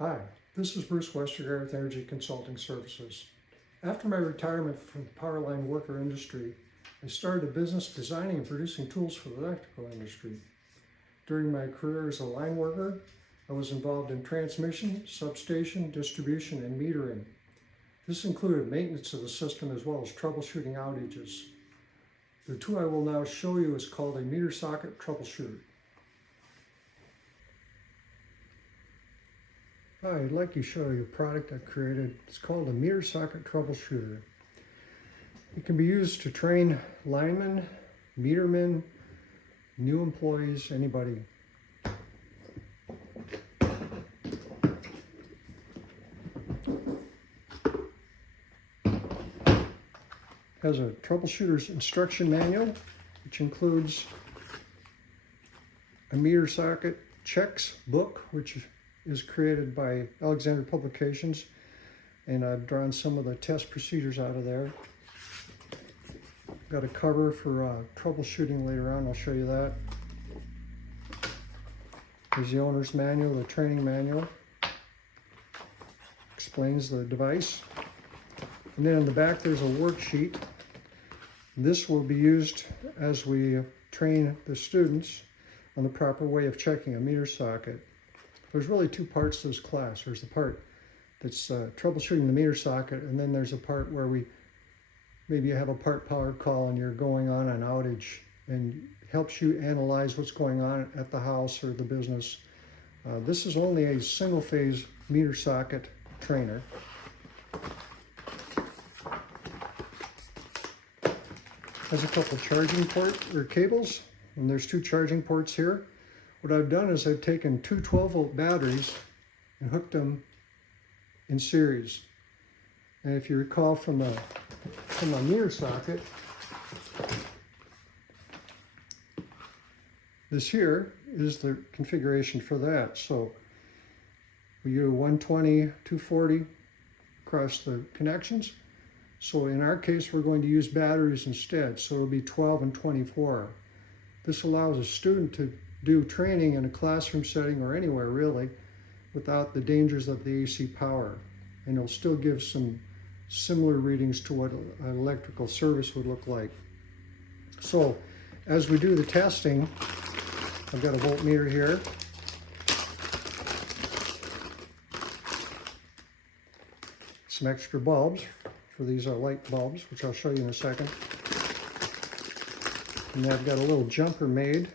Hi, this is Bruce Westergaard with Energy Consulting Services. After my retirement from the power line worker industry, I started a business designing and producing tools for the electrical industry. During my career as a line worker, I was involved in transmission, substation, distribution, and metering. This included maintenance of the system as well as troubleshooting outages. The tool I will now show you is called a meter socket troubleshooter. Hi, I'd like to show you a product I created. It's called a meter socket troubleshooter. It can be used to train linemen, metermen, new employees, anybody. It has a troubleshooter's instruction manual, which includes a meter socket checks book, which is created by Alexander Publications, and I've drawn some of the test procedures out of there. Got a cover for troubleshooting later on, I'll show you that. There's the owner's manual, the training manual. Explains the device. And then in the back there's a worksheet. This will be used as we train the students on the proper way of checking a meter socket. There's really two parts to this class. There's the part that's troubleshooting the meter socket, and then there's a part where maybe you have a part power call and you're going on an outage, and helps you analyze what's going on at the house or the business. This is only a single phase meter socket trainer. Has a couple charging cables, and there's two charging ports here. What I've done is I've taken two 12-volt batteries and hooked them in series. And if you recall from my meter socket, this here is the configuration for that. So we do 120, 240 across the connections. So in our case, we're going to use batteries instead. So it'll be 12 and 24. This allows a student to do training in a classroom setting or anywhere really without the dangers of the AC power. And it'll still give some similar readings to what an electrical service would look like. So as we do the testing, I've got a voltmeter here. Some extra bulbs, for these are light bulbs, which I'll show you in a second. And then I've got a little jumper made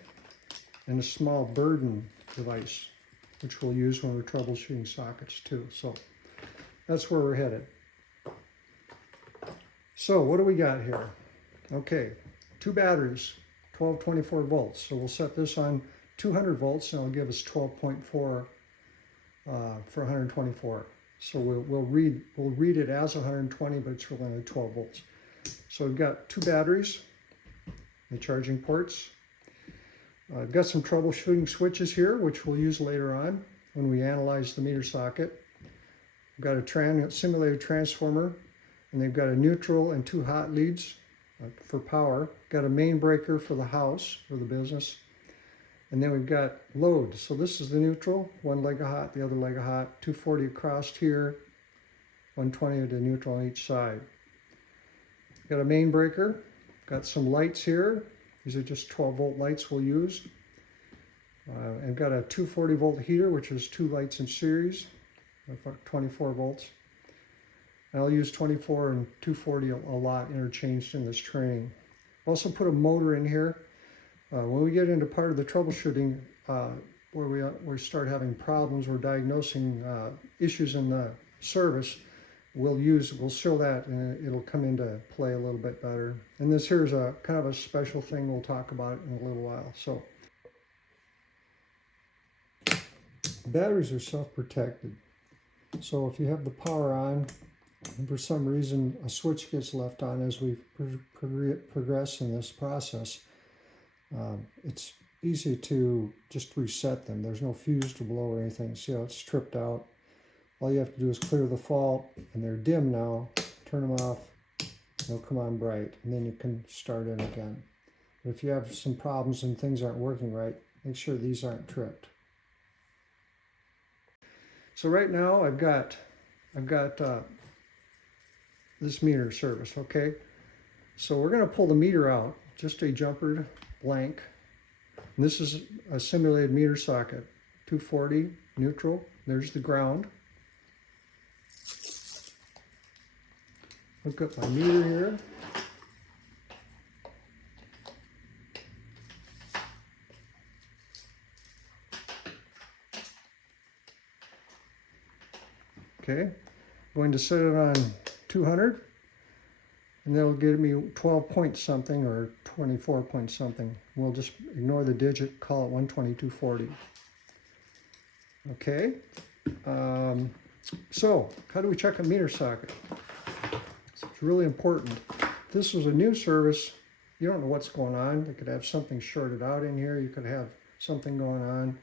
and a small burden device, which we'll use when we're troubleshooting sockets too. So that's where we're headed. So what do we got here? Okay, two batteries, 12, 24 volts. So we'll set this on 200 volts and it'll give us 12.4 for 124. So we'll read it as 120, but it's really only 12 volts. So we've got two batteries and charging ports. I've got some troubleshooting switches here, which we'll use later on when we analyze the meter socket. I've got a simulated transformer, and they've got a neutral and two hot leads for power. Got a main breaker for the house or the business. And then we've got load. So this is the neutral, one leg of hot, the other leg of hot, 240 across here, 120 to neutral on each side. Got a main breaker, got some lights here. These are just 12-volt lights we'll use. I've got a 240-volt heater, which is two lights in series, 24 volts. And I'll use 24 and 240 a lot interchanged in this training. Also put a motor in here. When we get into part of the troubleshooting, where we start having problems, we're diagnosing issues in the service, we'll show that, and it'll come into play a little bit better. And this here is a kind of a special thing we'll talk about in a little while. So batteries are self-protected. So if you have the power on, and for some reason a switch gets left on as we progress in this process, it's easy to just reset them. There's no fuse to blow or anything. See how it's stripped out? All you have to do is clear the fault, and they're dim now. Turn them off, they'll come on bright, and then you can start in again. But if you have some problems and things aren't working right, make sure these aren't tripped. So right now I've got this meter service, okay? So we're gonna pull the meter out, just a jumpered blank. And this is a simulated meter socket, 240 neutral. There's the ground. Hook up my meter here. Okay, going to set it on 200, and that'll give me 12 point something or 24 point something. We'll just ignore the digit, call it 122.40. Okay, so how do we check a meter socket? It's really important. If this was a new service, you don't know what's going on. You could have something shorted out in here. You could have something going on.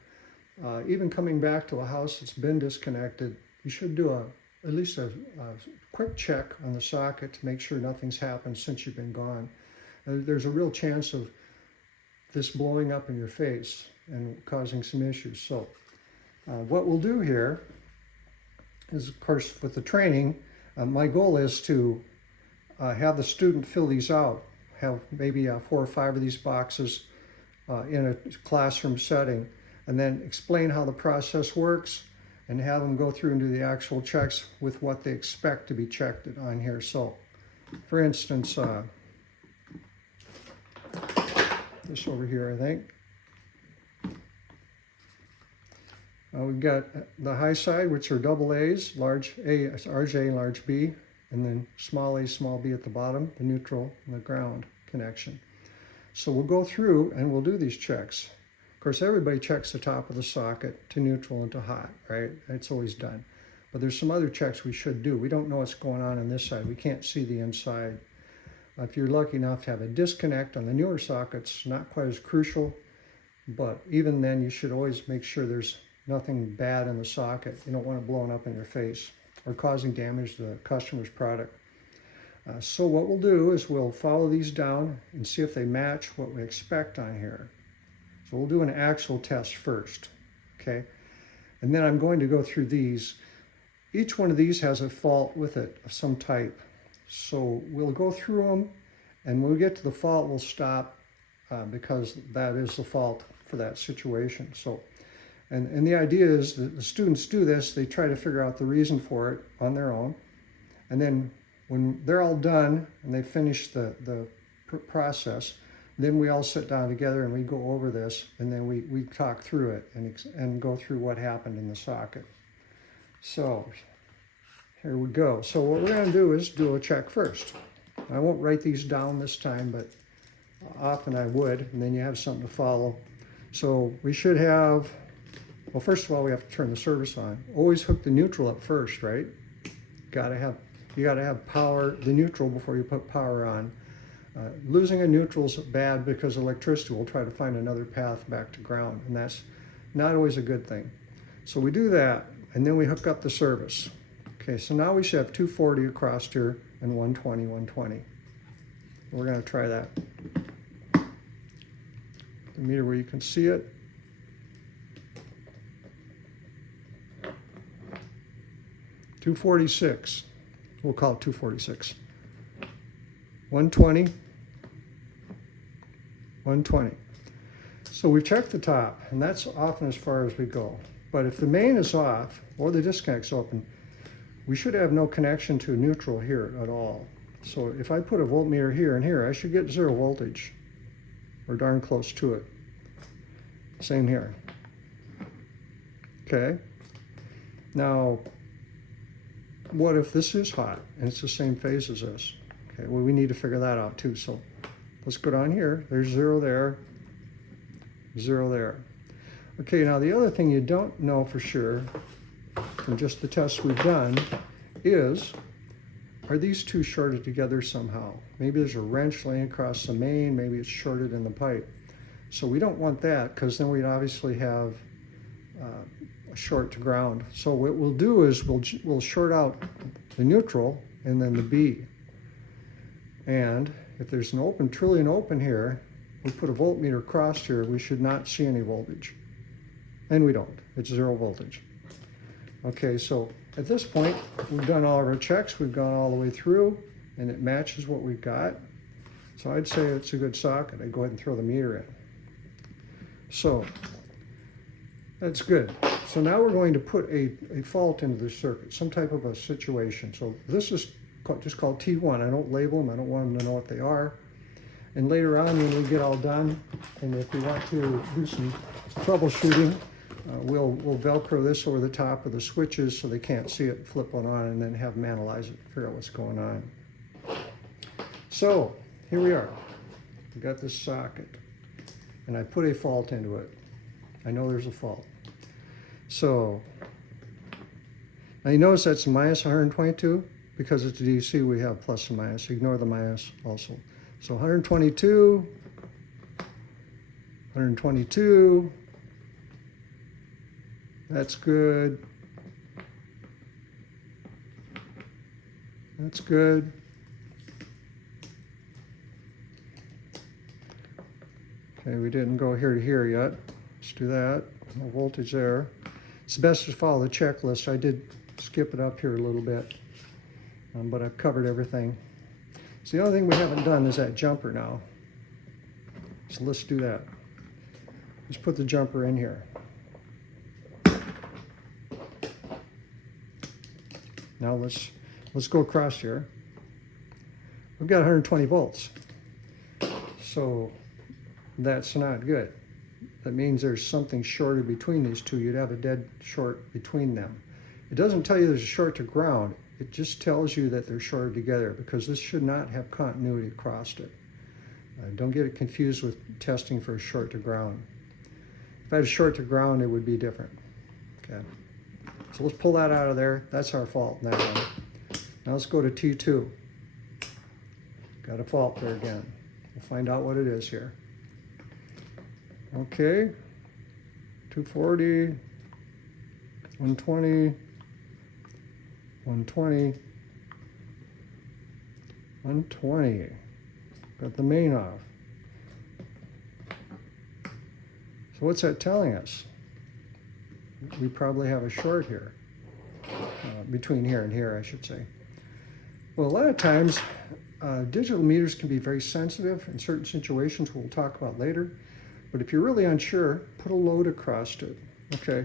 Even coming back to a house that's been disconnected, you should do at least a quick check on the socket to make sure nothing's happened since you've been gone. There's a real chance of this blowing up in your face and causing some issues. So what we'll do here is, of course, with the training, my goal is to have the student fill these out, have maybe 4 or 5 of these boxes in a classroom setting, and then explain how the process works, and have them go through and do the actual checks with what they expect to be checked on here. So, for instance, this over here, I think. We've got the high side, which are double A's, large A, large A, large B, and then small a, small b at the bottom, the neutral and the ground connection. So we'll go through and we'll do these checks. Of course, everybody checks the top of the socket to neutral and to hot, right? It's always done. But there's some other checks we should do. We don't know what's going on this side. We can't see the inside. If you're lucky enough to have a disconnect on the newer sockets, not quite as crucial, but even then you should always make sure there's nothing bad in the socket. You don't want it blowing up in your face or causing damage to the customer's product. So what we'll do is we'll follow these down and see if they match what we expect on here. So we'll do an actual test first, okay? And then I'm going to go through these. Each one of these has a fault with it of some type. So we'll go through them, and when we get to the fault, we'll stop because that is the fault for that situation. So, and the idea is that the students do this, they try to figure out the reason for it on their own. And then when they're all done and they finish the process, then we all sit down together and we go over this, and then we talk through it and go through what happened in the socket. So here we go. So what we're going to do is do a check first. I won't write these down this time, but often I would, and then you have something to follow. So we should have, well, first of all, we have to turn the service on. Always hook the neutral up first, right? You gotta have power, the neutral, before you put power on. Losing a neutral is bad because electricity will try to find another path back to ground, and that's not always a good thing. So we do that, and then we hook up the service. Okay, so now we should have 240 across here and 120, 120. We're going to try that. The meter where you can see it. $246. We'll call it 246. 120. 120. So we've checked the top, and that's often as far as we go. But if the main is off or the disconnect's open, we should have no connection to neutral here at all. So if I put a voltmeter here and here, I should get 0 voltage, or darn close to it. Same here. Okay. Now, what if this is hot and it's the same phase as this? Okay, well, we need to figure that out too. So let's go down here. There's 0 there, 0 there. Okay, now the other thing you don't know for sure from just the tests we've done is, are these two shorted together somehow? Maybe there's a wrench laying across the main, maybe it's shorted in the pipe. So we don't want that, because then we'd obviously have a short to ground. So what we'll do is we'll short out the neutral and then the B. And if there's an open, truly an open here, we put a voltmeter across here, we should not see any voltage. And we don't, it's 0 voltage. Okay, so at this point, we've done all of our checks, we've gone all the way through, and it matches what we've got. So I'd say it's a good socket. I'd go ahead and throw the meter in. So that's good. So now we're going to put a fault into the circuit, some type of a situation. So this is just called T1. I don't label them, I don't want them to know what they are. And later on, when we get all done, and if we want to do some troubleshooting, we'll Velcro this over the top of the switches so they can't see it, flip one on, and then have them analyze it, figure out what's going on. So here we are. We got this socket, and I put a fault into it. I know there's a fault. So now you notice that's minus 122 because it's DC. We have plus and minus. Ignore the minus also. So 122, 122. That's good. That's good. Okay, we didn't go here to here yet. Let's do that. No voltage there. It's best to follow the checklist. I did skip it up here a little bit, but I've covered everything. So the only thing we haven't done is that jumper now. So let's do that. Let's put the jumper in here. Now let's go across here. We've got 120 volts. So that's not good. That means there's something shorted between these two. You'd have a dead short between them. It doesn't tell you there's a short to ground. It just tells you that they're shorted together because this should not have continuity across it. Don't get it confused with testing for a short to ground. If I had a short to ground, it would be different. Okay. So let's pull that out of there. That's our fault in that one. Now let's go to T2. Got a fault there again. We'll find out what it is here. Okay, 240, 120, 120, 120. Got the main off. So what's that telling us? We probably have a short here, between here and here, I should say. Well, a lot of times, digital meters can be very sensitive in certain situations we'll talk about later. But if you're really unsure, put a load across it, okay?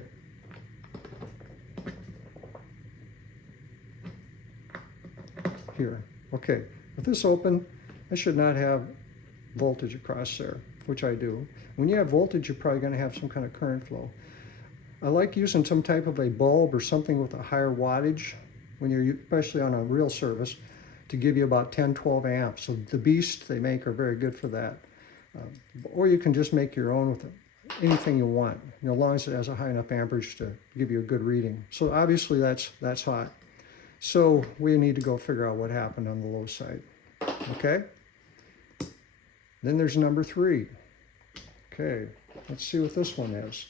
Here, okay. With this open, I should not have voltage across there, which I do. When you have voltage, you're probably gonna have some kind of current flow. I like using some type of a bulb or something with a higher wattage when you're, especially on a real service, to give you about 10, 12 amps. So the Beast they make are very good for that. Or you can just make your own with anything you want, as long as it has a high enough amperage to give you a good reading. So obviously that's hot. So we need to go figure out what happened on the low side. Okay? Then there's number 3. Okay, let's see what this one is.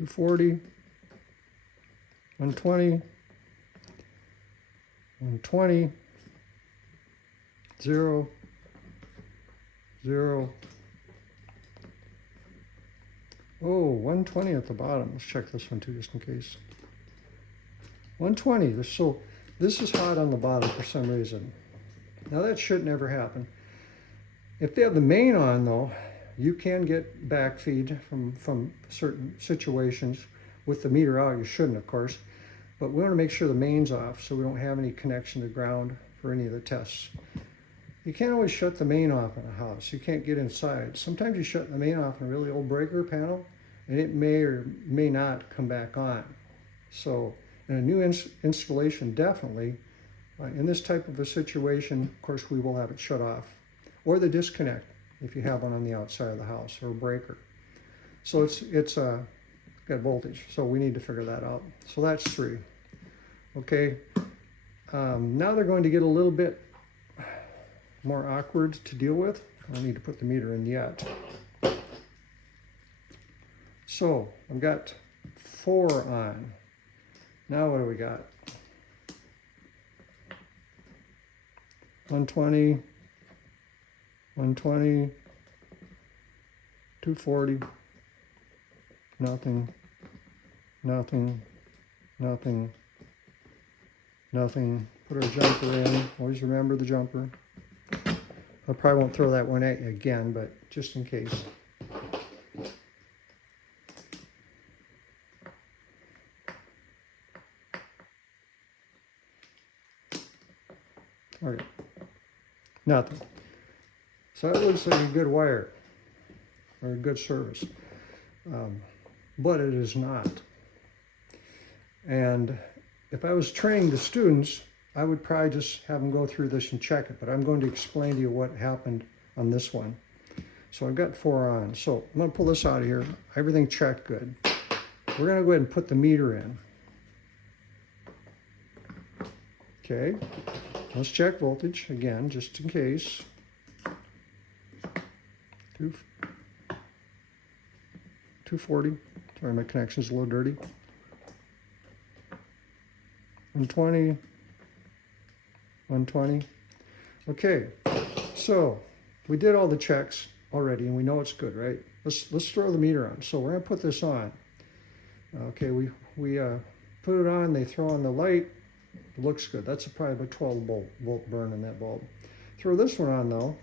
$240, 120, 120, 0, 0. Oh, 120 at the bottom. Let's check this one too, just in case. 120. So this is hot on the bottom for some reason. Now that should never happen. If they have the main on though, you can get backfeed from certain situations with the meter out. You shouldn't, of course. But we want to make sure the main's off so we don't have any connection to ground for any of the tests. You can't always shut the main off in a house. You can't get inside. Sometimes you shut the main off in a really old breaker panel and it may or may not come back on. So in a new installation, definitely, in this type of a situation, of course, we will have it shut off. Or the disconnect if you have one on the outside of the house or a breaker. So it's got voltage, so we need to figure that out. So that's 3. Okay, now they're going to get a little bit more awkward to deal with. I don't need to put the meter in yet. So I've got 4 on. Now what do we got? 120, 120, 240, nothing, nothing, nothing, nothing. Put our jumper in. Always remember the jumper. I probably won't throw that one at you again, but just in case. Okay, nothing. So that looks like a good wire or a good service, but it is not. And if I was training the students, I would probably just have them go through this and check it, but I'm going to explain to you what happened on this one. So I've got 4 on. So I'm going to pull this out of here. Everything checked good. We're going to go ahead and put the meter in. Okay, let's check voltage again, just in case. 240. Sorry, my connection's a little dirty. 120. 120. Okay, so we did all the checks already, and we know it's good, right? Let's throw the meter on. So we're going to put this on. Okay, we put it on. They throw on the light. It looks good. That's probably about 12 volt burn in that bulb. Throw this one on though,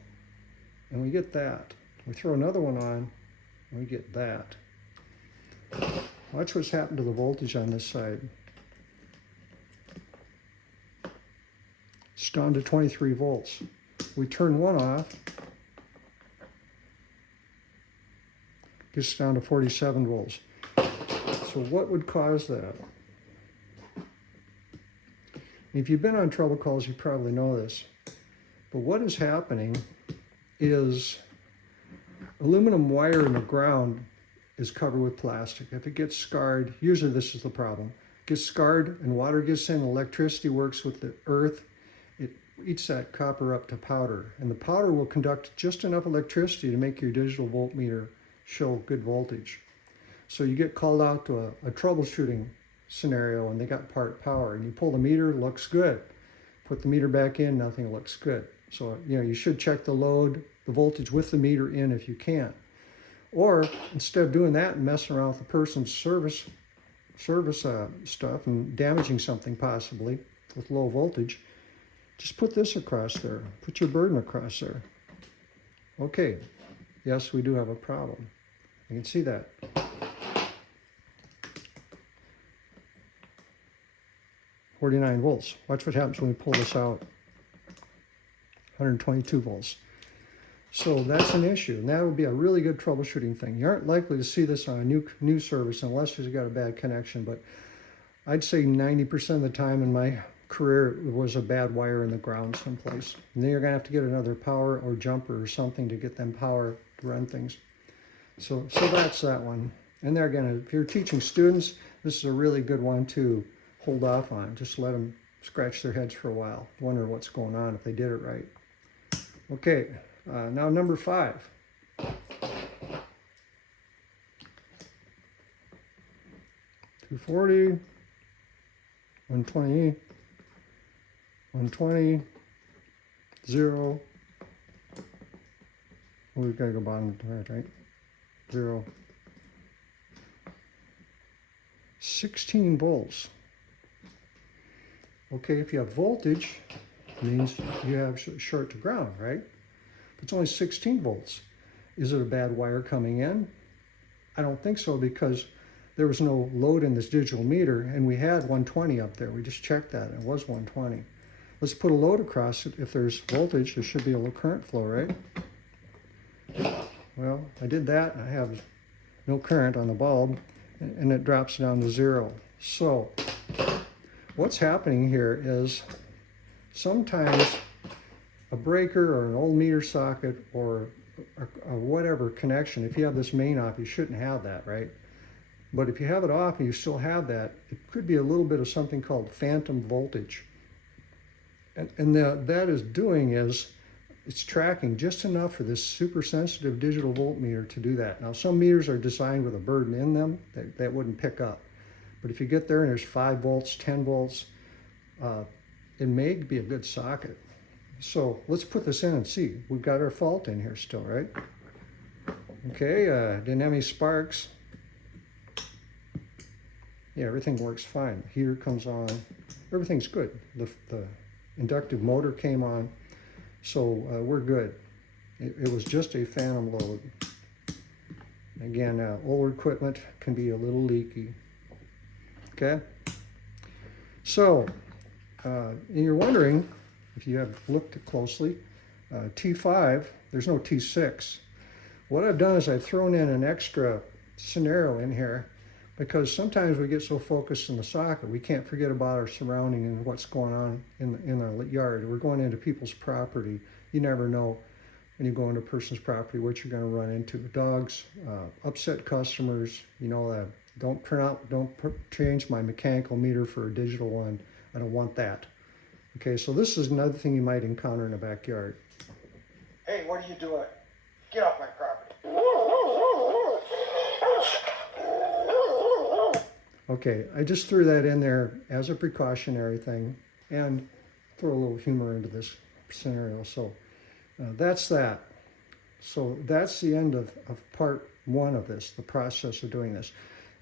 and we get that. We throw another one on, and we get that. Watch what's happened to the voltage on this side. It's down to 23 volts. We turn one off, gets down to 47 volts. So what would cause that? If you've been on trouble calls, you probably know this. But what is happening is aluminum wire in the ground is covered with plastic. If it gets scarred, usually this is the problem. It gets scarred and water gets in, electricity works with the earth. It eats that copper up to powder. And the powder will conduct just enough electricity to make your digital voltmeter show good voltage. So you get called out to a troubleshooting scenario and they got part power, and you pull the meter, looks good. Put the meter back in, nothing, looks good. So you should check the load, the voltage with the meter in if you can. Or instead of doing that and messing around with the person's service stuff and damaging something possibly with low voltage, just put this across there. Put your burden across there. Okay, yes, we do have a problem. You can see that. 49 volts. Watch what happens when we pull this out. 122 volts. So that's an issue, and that would be a really good troubleshooting thing. You aren't likely to see this on a new service unless you've got a bad connection, but I'd say 90% of the time in my career it was a bad wire in the ground someplace. And then you're going to have to get another power or jumper or something to get them power to run things. So that's that one. And there again, if you're teaching students, this is a really good one to hold off on. Just let them scratch their heads for a while, wonder what's going on if they did it right. Okay, now number 5. 240, 120, 120, 0. We've got to go bottom to that, right? 0. 16 volts. Okay, if you have voltage, it means you have short to ground, right? But it's only 16 volts. Is it a bad wire coming in? I don't think so, because there was no load in this digital meter, and we had 120 up there. We just checked that, and it was 120. Let's put a load across it. If there's voltage, there should be a little current flow, right? Well, I did that, and I have no current on the bulb, and it drops down to 0. So what's happening here is sometimes a breaker or an old meter socket or a whatever connection, if you have this main off, you shouldn't have that, right? But if you have it off and you still have that, it could be a little bit of something called phantom voltage. And that is doing is it's tracking just enough for this super sensitive digital voltmeter to do that. Now, some meters are designed with a burden in them that wouldn't pick up. But if you get there and there's 5 volts, 10 volts, it may be a good socket. So let's put this in and see. We've got our fault in here still, right? Okay, didn't have any sparks. Yeah, everything works fine. Heater comes on. Everything's good. The inductive motor came on. So we're good. It was just a phantom load. Again, older equipment can be a little leaky. Okay? So, and you're wondering, if you have looked closely, T5, there's no T6. What I've done is I've thrown in an extra scenario in here because sometimes we get so focused in the socket, we can't forget about our surrounding and what's going on in our yard. We're going into people's property. You never know when you go into a person's property what you're going to run into. Dogs, upset customers, you know, don't change my mechanical meter for a digital one. I don't want that. Okay, so this is another thing you might encounter in the backyard. Hey, what are you doing? Get off my property. Okay, I just threw that in there as a precautionary thing and throw a little humor into this scenario. So that's that. So that's the end of part one of this, the process of doing this.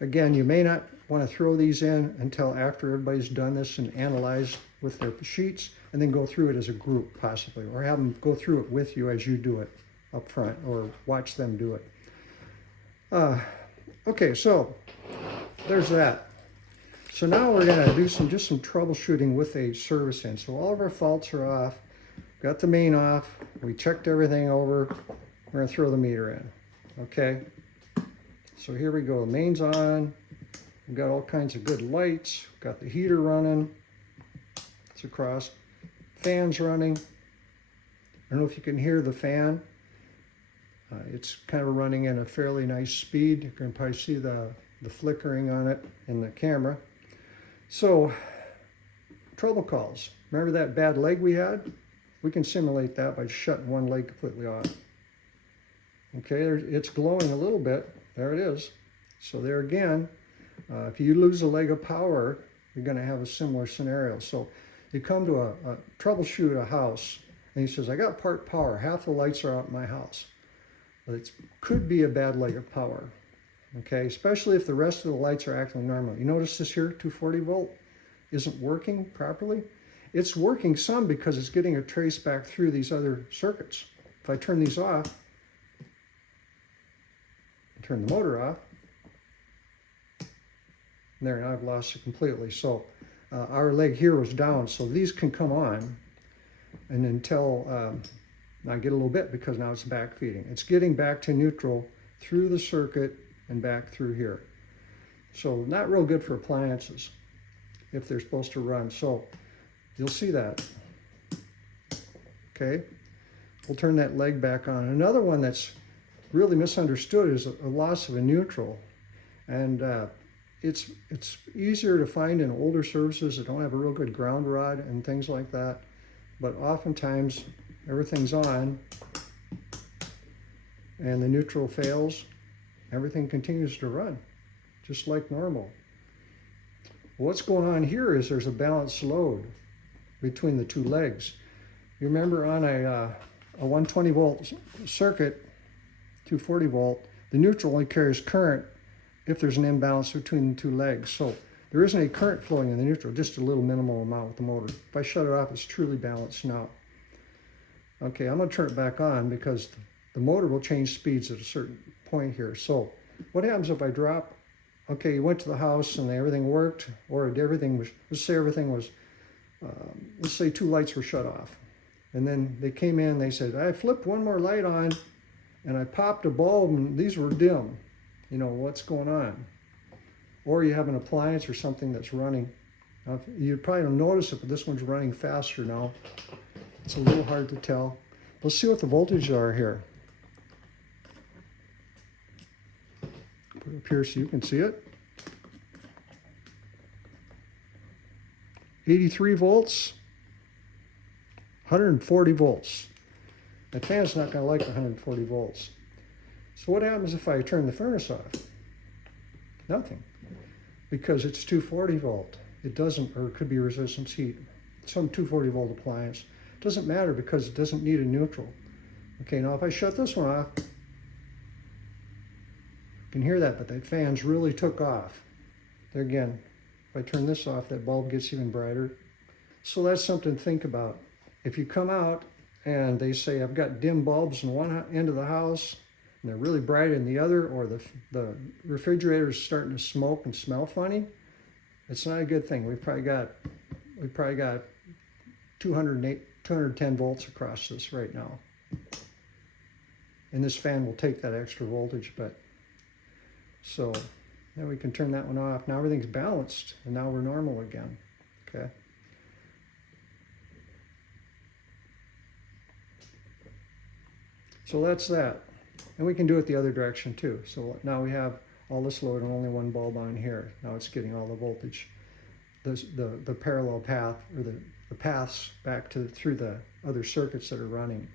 Again, you may not want to throw these in until after everybody's done this and analyzed with their sheets, and then go through it as a group possibly, or have them go through it with you as you do it up front, or watch them do it. Okay, so there's that. So now we're going to do just some troubleshooting with a service in. So all of our faults are off. Got the main off. We checked everything over. We're going to throw the meter in. Okay. So here we go. The main's on. We've got all kinds of good lights. Got the heater running. It's across. Fan's running. I don't know if you can hear the fan. It's kind of running in a fairly nice speed. You can probably see the flickering on it in the camera. So, trouble calls. Remember that bad leg we had? We can simulate that by shutting one leg completely off. Okay, it's glowing a little bit. There it is. So there again, if you lose a leg of power, you're going to have a similar scenario. So you come to a troubleshoot a house, and he says, I got part power. Half the lights are out in my house. But it could be a bad leg of power. Okay, especially if the rest of the lights are acting normally. You notice this here, 240 volt, isn't working properly. It's working some because it's getting a trace back through these other circuits. If I turn these off, turn the motor off, there, now I've lost it completely. So our leg here was down, so these can come on, and until now I get a little bit because now it's back feeding. It's getting back to neutral through the circuit and back through here. So not real good for appliances if they're supposed to run. So you'll see that. Okay, we'll turn that leg back on. Another one that's really misunderstood is a loss of a neutral, and it's easier to find in older services that don't have a real good ground rod and things like that. But oftentimes everything's on and the neutral fails. Everything continues to run just like normal. What's going on here is there's a balanced load between the two legs. You remember on a 120 volt circuit, 240 volt, the neutral only carries current if there's an imbalance between the two legs. So there isn't any current flowing in the neutral, just a little minimal amount with the motor. If I shut it off, it's truly balanced now. Okay, I'm going to turn it back on because the motor will change speeds at a certain point here. So what happens if I drop? Okay, you went to the house and everything worked, or everything was, let's say everything was, let's say two lights were shut off. And then they came in, they said, I flipped one more light on and I popped a bulb and these were dim. You know, what's going on? Or you have an appliance or something that's running. Now, you probably don't notice it, but this one's running faster now. It's a little hard to tell. Let's see what the voltages are here. Put it up here so you can see it. 83 volts, 140 volts. The fan's not going to like 140 volts. So what happens if I turn the furnace off? Nothing, because it's 240 volt. It doesn't, or it could be resistance heat. Some 240 volt appliance. It doesn't matter because it doesn't need a neutral. Okay, now if I shut this one off, You can hear that, but the fans really took off. There again, if I turn this off, that bulb gets even brighter. So that's something to think about. If you come out and they say, I've got dim bulbs in one end of the house and they're really bright in the other, or the refrigerator is starting to smoke and smell funny, it's not a good thing. We've probably got 210 volts across this right now. And this fan will take that extra voltage, but so now we can turn that one off. Now everything's balanced and now we're normal again. Okay. So that's that. And we can do it the other direction too. So now we have all this load and only one bulb on here. Now it's getting all the voltage. The parallel path, or the paths back through the other circuits that are running.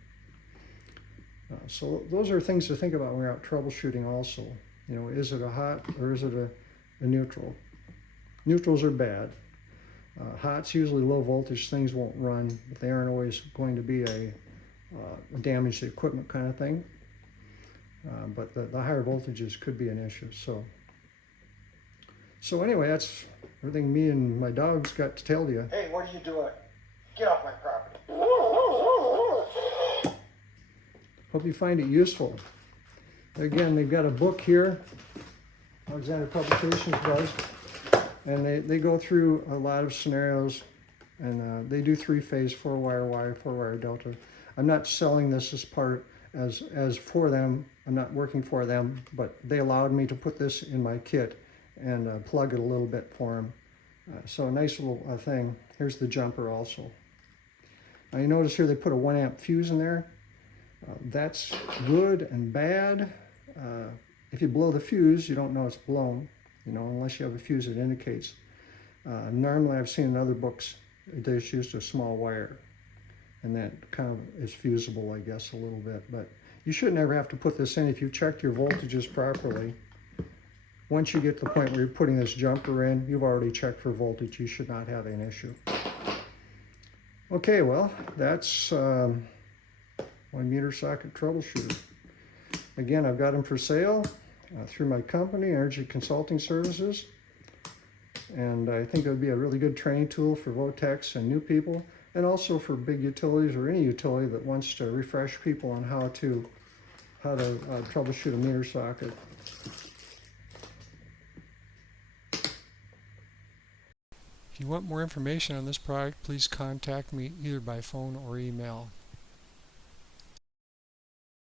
So those are things to think about when we're out troubleshooting also. You know, is it a hot or is it a neutral? Neutrals are bad. Hot's usually low voltage, things won't run, but they aren't always going to be a damage to equipment kind of thing. But the higher voltages could be an issue. So anyway, that's everything me and my dog's got to tell you. Hey, what are you doing? Get off my property. Hope you find it useful. Again, they've got a book here, Alexander Publications does, and they go through a lot of scenarios, and they do 3-phase, 4-wire Y, 4-wire delta. I'm not selling this as for them. I'm not working for them, but they allowed me to put this in my kit and plug it a little bit for them. So a nice little thing. Here's the jumper also. Now you notice here they put a 1 amp fuse in there. That's good and bad. If you blow the fuse, you don't know it's blown, you know, unless you have a fuse that indicates. Normally I've seen in other books, they just used a small wire, and that kind of is fusible, I guess, a little bit. But you shouldn't ever have to put this in if you checked your voltages properly. Once you get to the point where you're putting this jumper in, you've already checked for voltage. You should not have an issue. Okay, well, that's my meter socket troubleshooter. Again, I've got them for sale through my company, Energy Consulting Services. And I think it would be a really good training tool for VOTEX and new people, and also for big utilities or any utility that wants to refresh people on how to troubleshoot a meter socket. If you want more information on this product, please contact me either by phone or email.